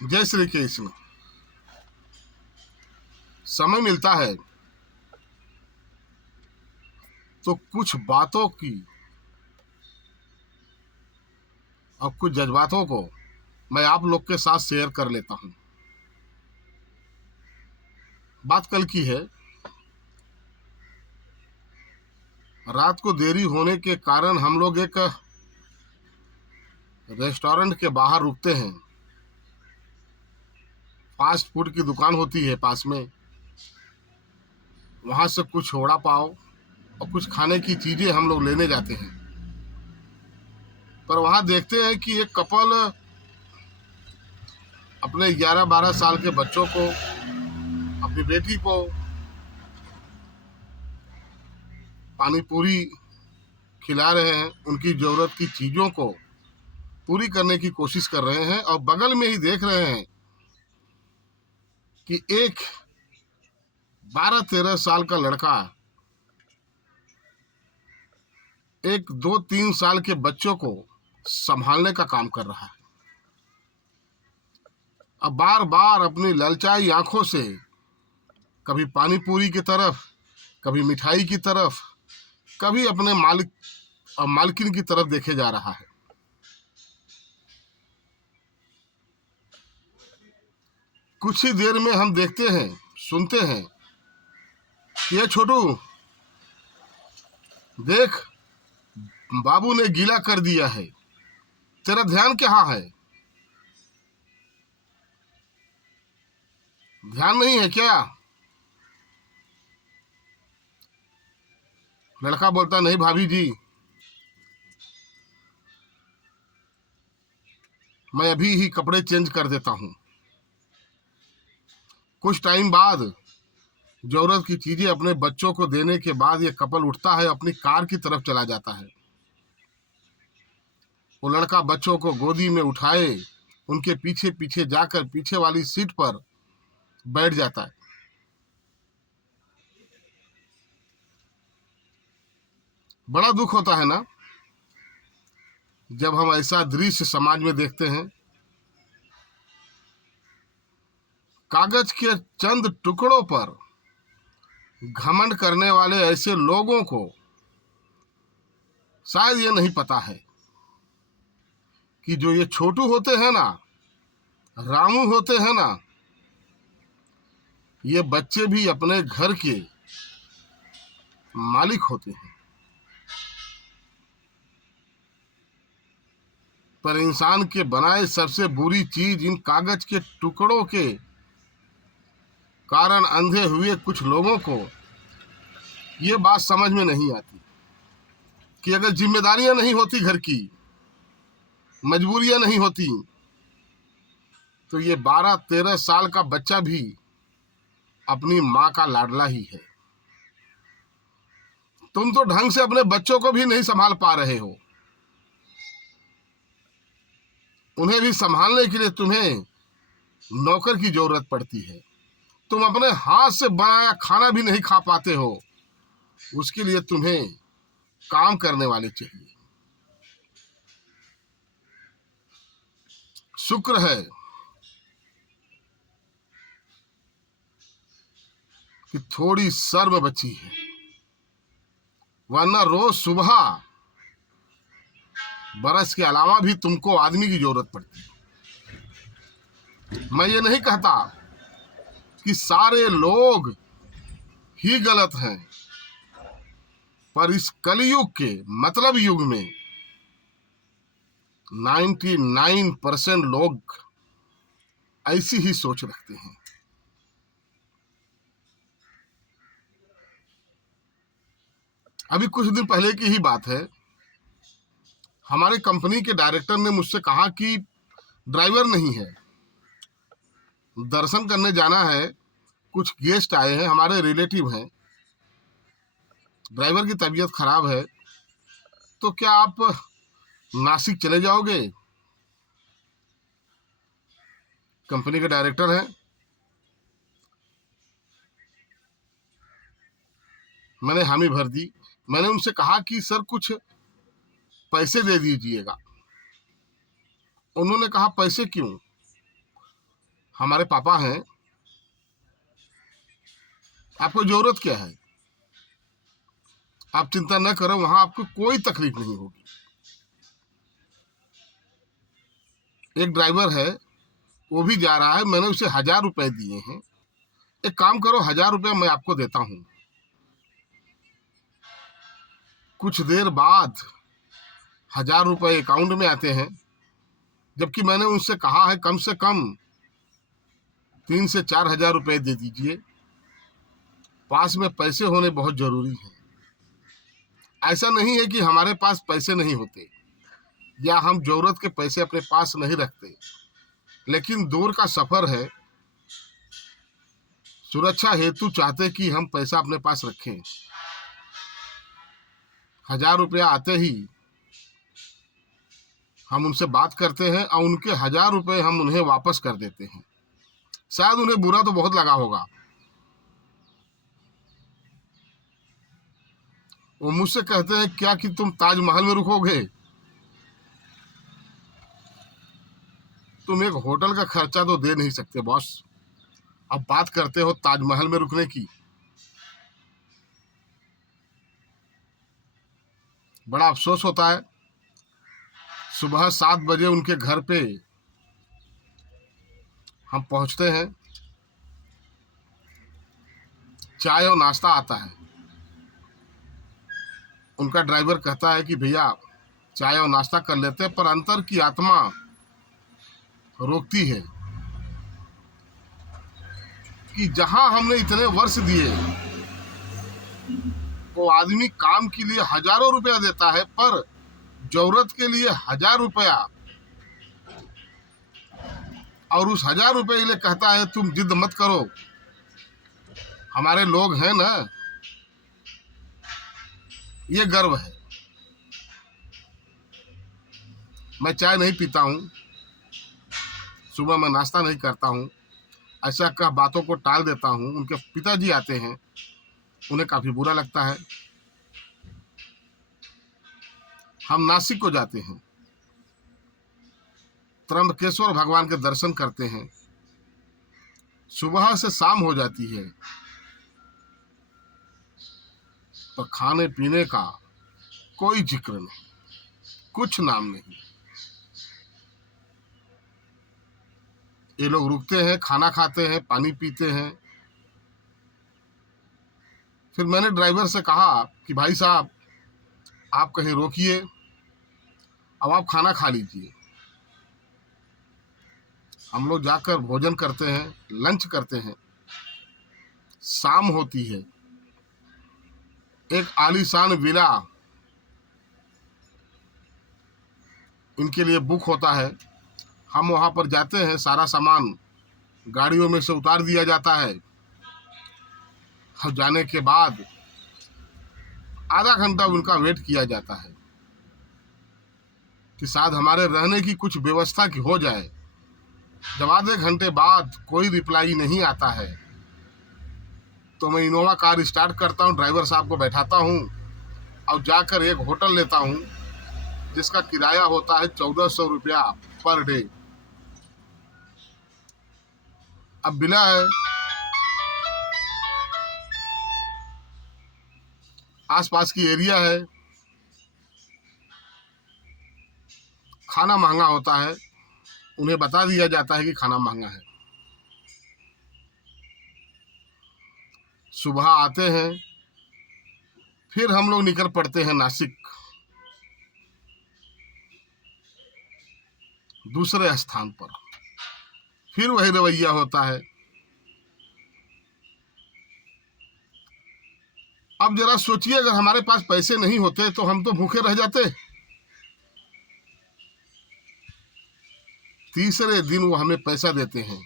जय श्री कृष्ण। समय मिलता है तो कुछ बातों की और कुछ जज्बातों को मैं आप लोग के साथ शेयर कर लेता हूँ। बात कल की है। रात को देरी होने के कारण हम लोग एक रेस्टोरेंट के बाहर रुकते हैं। फास्ट फूड की दुकान होती है पास में, वहाँ से कुछ वड़ा पाव और कुछ खाने की चीज़ें हम लोग लेने जाते हैं। पर वहाँ देखते हैं कि एक कपल अपने 11-12 साल के बच्चों को, अपनी बेटी को पानी पूरी खिला रहे हैं, उनकी ज़रूरत की चीज़ों को पूरी करने की कोशिश कर रहे हैं। और बगल में ही देख रहे हैं कि एक 12-13 साल का लड़का एक 2-3 साल के बच्चों को संभालने का काम कर रहा है। अब बार बार अपनी ललचाई आंखों से कभी पानी पूरी की तरफ, कभी मिठाई की तरफ, कभी अपने मालिक और मालकिन की तरफ देखे जा रहा है। कुछ ही देर में हम देखते हैं, सुनते हैं कि ये छोटू देख, बाबू ने गीला कर दिया है, तेरा ध्यान कहाँ है? ध्यान नहीं है क्या? लड़का बोलता, नहीं भाभी जी, मैं अभी ही कपड़े चेंज कर देता हूँ। कुछ टाइम बाद जरूरत की चीजें अपने बच्चों को देने के बाद ये कपल उठता है, अपनी कार की तरफ चला जाता है। वो लड़का बच्चों को गोदी में उठाए उनके पीछे पीछे जाकर पीछे वाली सीट पर बैठ जाता है। बड़ा दुख होता है ना जब हम ऐसा दृश्य समाज में देखते हैं। कागज के चंद टुकड़ों पर घमंड करने वाले ऐसे लोगों को शायद ये नहीं पता है कि जो ये छोटू होते हैं ना, रामू होते हैं ना, ये बच्चे भी अपने घर के मालिक होते हैं। पर इंसान के बनाए सबसे बुरी चीज इन कागज के टुकड़ों के कारण अंधे हुए कुछ लोगों को ये बात समझ में नहीं आती कि अगर जिम्मेदारियां नहीं होती, घर की मजबूरियां नहीं होती, तो ये 12-13 साल का बच्चा भी अपनी माँ का लाडला ही है। तुम तो ढंग से अपने बच्चों को भी नहीं संभाल पा रहे हो। उन्हें भी संभालने के लिए तुम्हें नौकर की जरूरत पड़ती है। तुम अपने हाथ से बनाया खाना भी नहीं खा पाते हो, उसके लिए तुम्हें काम करने वाले चाहिए। शुक्र है कि थोड़ी शर्म बची है, वरना रोज सुबह बरस के अलावा भी तुमको आदमी की जरूरत पड़ती है। मैं ये नहीं कहता कि सारे लोग ही गलत हैं, पर इस कलयुग के मतलब युग में 99% लोग ऐसी ही सोच रखते हैं। अभी कुछ दिन पहले की ही बात है, हमारे कंपनी के डायरेक्टर ने मुझसे कहा कि ड्राइवर नहीं है, दर्शन करने जाना है, कुछ गेस्ट आए हैं, हमारे रिलेटिव हैं, ड्राइवर की तबीयत खराब है, तो क्या आप नासिक चले जाओगे? कंपनी के डायरेक्टर हैं। मैंने हामी भर दी। मैंने उनसे कहा कि सर कुछ पैसे दे दीजिएगा। उन्होंने कहा पैसे क्यों? हमारे पापा हैं, आपको जरूरत क्या है, आप चिंता न करो, वहां आपको कोई तकलीफ नहीं होगी। एक ड्राइवर है, वो भी जा रहा है, मैंने उसे 1000 रुपए दिए हैं। एक काम करो, 1000 रुपये मैं आपको देता हूँ। कुछ देर बाद 1000 रुपये अकाउंट में आते हैं, जबकि मैंने उनसे कहा है कम से कम 3 से 4 हजार रुपये दे दीजिए। पास में पैसे होने बहुत जरूरी है। ऐसा नहीं है कि हमारे पास पैसे नहीं होते या हम जरूरत के पैसे अपने पास नहीं रखते, लेकिन दूर का सफर है, सुरक्षा हेतु चाहते कि हम पैसा अपने पास रखें। 1000 रुपया आते ही हम उनसे बात करते हैं और उनके 1000 रुपये हम उन्हें वापस कर देते हैं। शायद उन्हें बुरा तो बहुत लगा होगा। वो मुझसे कहते हैं क्या कि तुम ताजमहल में रुकोगे? तुम एक होटल का खर्चा तो दे नहीं सकते बॉस, अब बात करते हो ताजमहल में रुकने की। बड़ा अफसोस होता है। सुबह 7 बजे उनके घर पे हम पहुंचते हैं, चाय और नाश्ता आता है। उनका ड्राइवर कहता है कि भैया चाय और नाश्ता कर लेते हैं, पर अंतर की आत्मा रोकती है कि जहां हमने इतने वर्ष दिए, वो आदमी काम के लिए हजारों रुपया देता है, पर जरूरत के लिए 1000 रुपया, और उस 1000 रुपये के लिए कहता है तुम जिद मत करो, हमारे लोग हैं ना। ये गर्व है। मैं चाय नहीं पीता हूँ, सुबह मैं नाश्ता नहीं करता हूँ, ऐसा कह बातों को टाल देता हूँ। उनके पिताजी आते हैं, उन्हें काफ़ी बुरा लगता है। हम नासिक को जाते हैं, त्र्यंबकेश्वर भगवान के दर्शन करते हैं। सुबह से शाम हो जाती है, पर खाने पीने का कोई जिक्र नहीं, कुछ नाम नहीं। ये लोग रुकते हैं, खाना खाते हैं, पानी पीते हैं। फिर मैंने ड्राइवर से कहा कि भाई साहब आप कहीं रोकिए, अब आप खाना खा लीजिए। हम लोग जाकर भोजन करते हैं, लंच करते हैं। शाम होती है, एक आलीशान विला इनके लिए बुक होता है। हम वहाँ पर जाते हैं, सारा सामान गाड़ियों में से उतार दिया जाता है। जाने के बाद आधा घंटा उनका वेट किया जाता है कि शायद हमारे रहने की कुछ व्यवस्था की हो जाए। जब आधे घंटे बाद कोई रिप्लाई नहीं आता है, तो मैं इनोवा कार स्टार्ट करता हूँ, ड्राइवर साहब को बैठाता हूँ और जाकर एक होटल लेता हूँ, जिसका किराया होता है 1400 रुपया पर डे। अब बिला है, आसपास की एरिया है, खाना महंगा होता है, उन्हें बता दिया जाता है कि खाना महंगा है। सुबह आते हैं, फिर हम लोग निकल पड़ते हैं नासिक, दूसरे स्थान पर। फिर वही रवैया होता है। अब जरा सोचिए, अगर हमारे पास पैसे नहीं होते तो हम तो भूखे रह जाते। तीसरे दिन वो हमें पैसा देते हैं।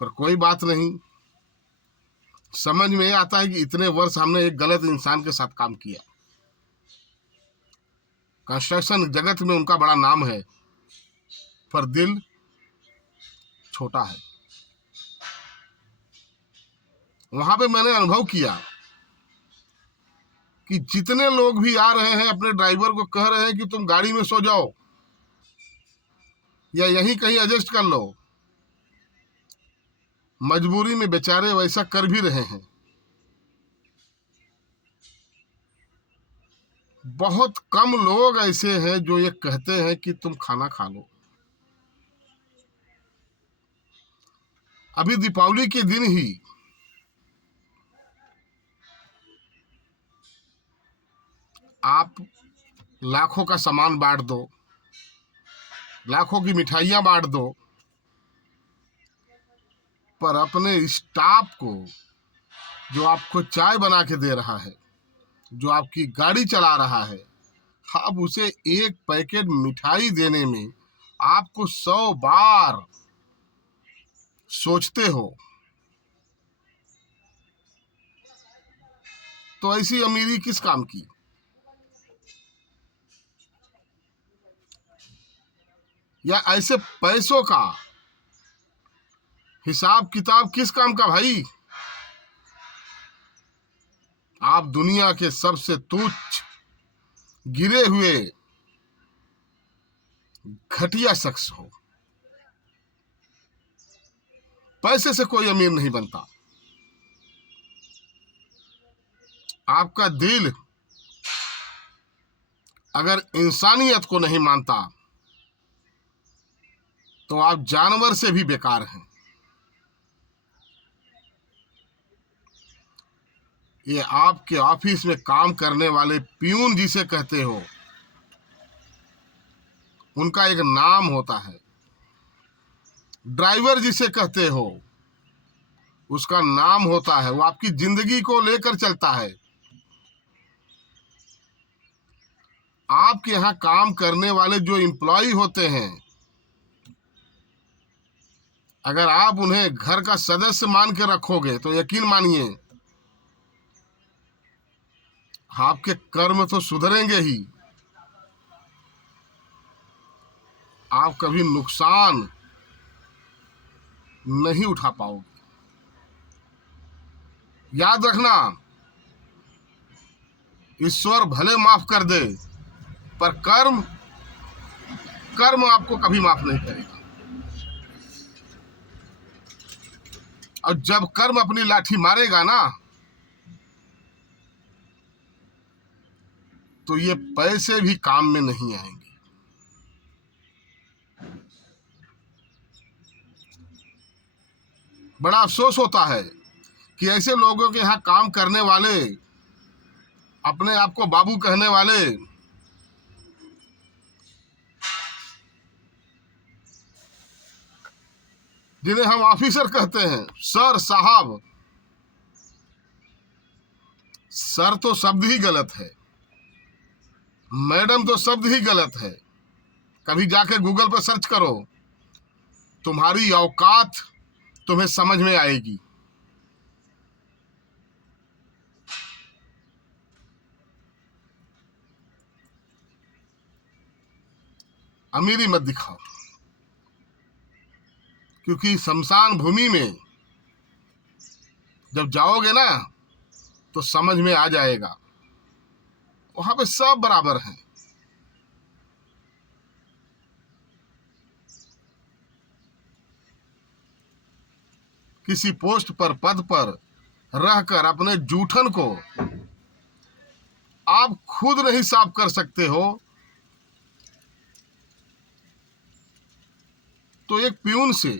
पर कोई बात नहीं, समझ में आता है कि इतने वर्ष हमने एक गलत इंसान के साथ काम किया। कंस्ट्रक्शन जगत में उनका बड़ा नाम है, पर दिल छोटा है। वहां पे मैंने अनुभव किया कि जितने लोग भी आ रहे हैं अपने ड्राइवर को कह रहे हैं कि तुम गाड़ी में सो जाओ या यहीं कहीं एडजस्ट कर लो। मजबूरी में बेचारे वैसा कर भी रहे हैं। बहुत कम लोग ऐसे हैं जो ये कहते हैं कि तुम खाना खा लो। अभी दीपावली के दिन ही आप लाखों का सामान बांट दो, लाखों की मिठाइयां बांट दो, पर अपने स्टाफ को, जो आपको चाय बना के दे रहा है, जो आपकी गाड़ी चला रहा है, आप उसे एक पैकेट मिठाई देने में आपको 100 बार सोचते हो। तो ऐसी अमीरी किस काम की? या ऐसे पैसों का हिसाब किताब किस काम का भाई? आप दुनिया के सबसे तुच्छ, गिरे हुए, घटिया शख्स हो। पैसे से कोई अमीर नहीं बनता। आपका दिल अगर इंसानियत को नहीं मानता तो आप जानवर से भी बेकार हैं। ये आपके ऑफिस में काम करने वाले प्यून जिसे कहते हो, उनका एक नाम होता है। ड्राइवर जिसे कहते हो, उसका नाम होता है। वो आपकी जिंदगी को लेकर चलता है। आपके यहाँ काम करने वाले जो एम्प्लॉय होते हैं, अगर आप उन्हें घर का सदस्य मान के रखोगे तो यकीन मानिए आपके कर्म तो सुधरेंगे ही। आप कभी नुकसान नहीं उठा पाओगे। याद रखना, ईश्वर भले माफ कर दे, पर कर्म कर्म आपको कभी माफ नहीं करेगा। और जब कर्म अपनी लाठी मारेगा ना, तो ये पैसे भी काम में नहीं आएंगे। बड़ा अफसोस होता है कि ऐसे लोगों के यहाँ काम करने वाले, अपने आप को बाबू कहने वाले, जिन्हें हम ऑफिसर कहते हैं, सर साहब, सर तो शब्द ही गलत है, मैडम तो शब्द ही गलत है। कभी जाके गूगल पर सर्च करो, तुम्हारी औकात तुम्हें समझ में आएगी। अमीरी मत दिखाओ, क्योंकि शमशान भूमि में जब जाओगे ना तो समझ में आ जाएगा, वहां पे सब बराबर हैं। किसी पोस्ट पर, पद पर रहकर अपने जूठन को आप खुद नहीं साफ कर सकते हो, तो एक प्यून से,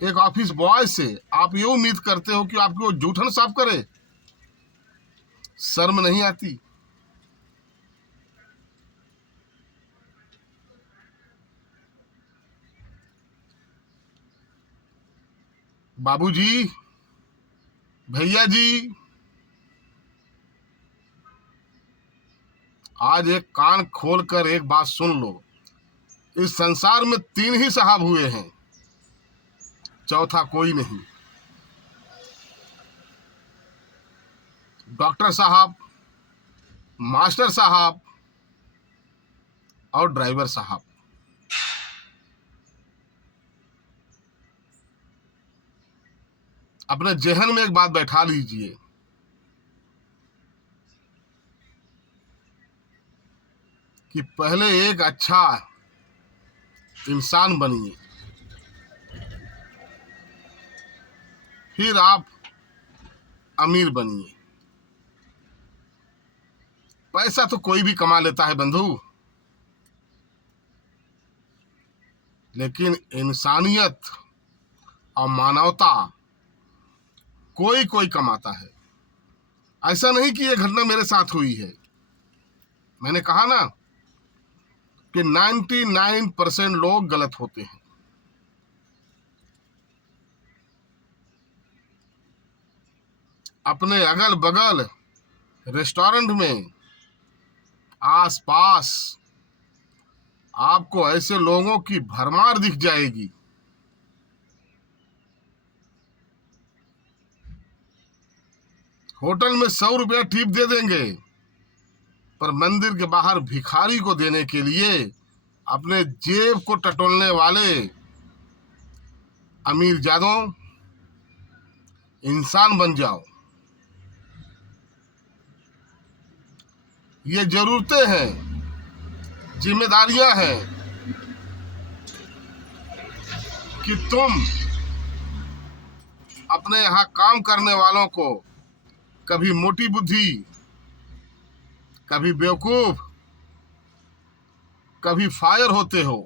एक ऑफिस बॉय से आप ये उम्मीद करते हो कि आपकी वो जूठन साफ करे? शर्म नहीं आती? बाबूजी, भैया जी, आज एक कान खोलकर एक बात सुन लो। इस संसार में 3 ही साहब हुए हैं, चौथा कोई नहीं। डॉक्टर साहब, मास्टर साहब और ड्राइवर साहब। अपने जहन में एक बात बैठा लीजिए, कि पहले एक अच्छा इंसान बनिए, फिर आप अमीर बनिए। पैसा तो कोई भी कमा लेता है बंधु, लेकिन इंसानियत और मानवता कोई कोई कमाता है। ऐसा नहीं कि ये घटना मेरे साथ हुई है। मैंने कहा ना कि 99% लोग गलत होते हैं। अपने अगल बगल रेस्टोरेंट में आसपास आपको ऐसे लोगों की भरमार दिख जाएगी, होटल में 100 रुपया टिप दे देंगे, पर मंदिर के बाहर भिखारी को देने के लिए अपने जेब को टटोलने वाले अमीर जादों, इंसान बन जाओ। ये जरूरतें हैं, जिम्मेदारियां हैं कि तुम अपने यहाँ काम करने वालों को कभी मोटी बुद्धि, कभी बेवकूफ, कभी फायर होते हो।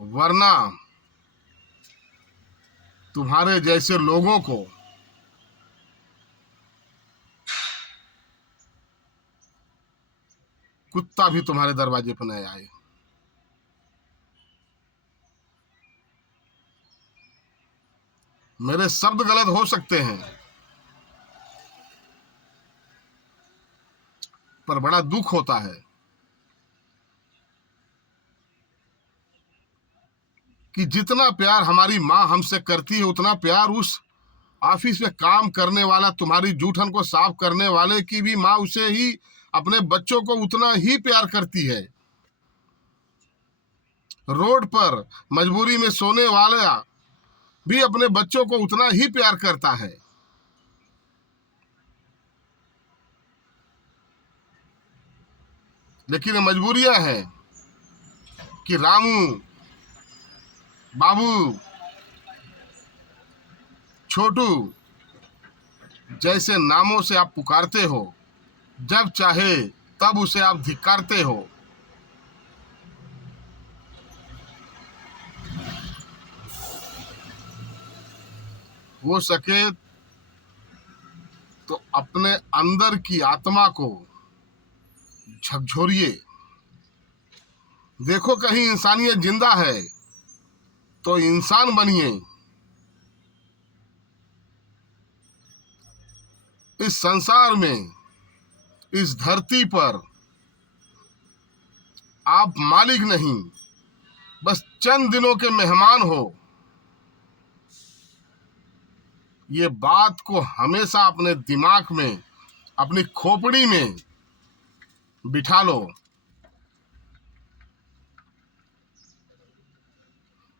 वरना तुम्हारे जैसे लोगों को कुत्ता भी तुम्हारे दरवाजे पर न आए। मेरे शब्द गलत हो सकते हैं, पर बड़ा दुख होता है कि जितना प्यार हमारी माँ हमसे करती है, उतना प्यार उस ऑफिस में काम करने वाला, तुम्हारी जूठन को साफ करने वाले की भी माँ उसे ही, अपने बच्चों को उतना ही प्यार करती है। रोड पर मजबूरी में सोने वाला भी अपने बच्चों को उतना ही प्यार करता है। लेकिन मजबूरियां हैं कि रामू, बाबू, छोटू जैसे नामों से आप पुकारते हो, जब चाहे तब उसे आप धिक्कारते हो। हो सके तो अपने अंदर की आत्मा को झकझोरिए, देखो कहीं इंसानियत जिंदा है तो इंसान बनिए। इस संसार में, इस धरती पर आप मालिक नहीं, बस चंद दिनों के मेहमान हो। ये बात को हमेशा अपने दिमाग में, अपनी खोपड़ी में बिठा लो।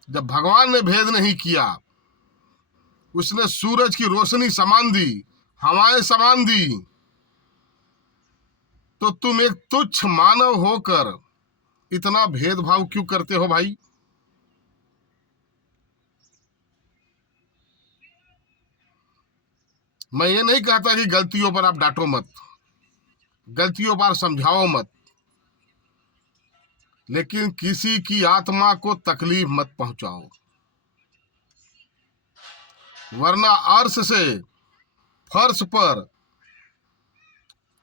जब भगवान ने भेद नहीं किया, उसने सूरज की रोशनी समान दी, हवाएं समान दी, तो तुम एक तुच्छ मानव होकर इतना भेदभाव क्यों करते हो भाई? मैं ये नहीं कहता कि गलतियों पर आप डांटो मत, गलतियों पर समझाओ मत, लेकिन किसी की आत्मा को तकलीफ मत पहुंचाओ, वरना अर्श से फर्श पर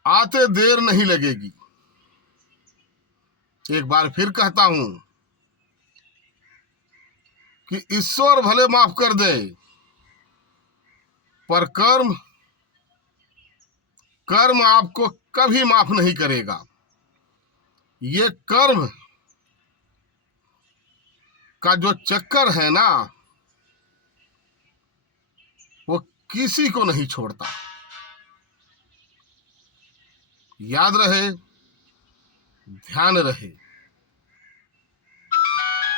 आते देर नहीं लगेगी। एक बार फिर कहता हूं कि ईश्वर भले माफ कर दे, पर कर्म कर्म आपको कभी माफ नहीं करेगा। ये कर्म का जो चक्कर है ना, वो किसी को नहीं छोड़ता। याद रहे, ध्यान रहे।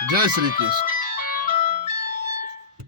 जय श्री कृष्ण।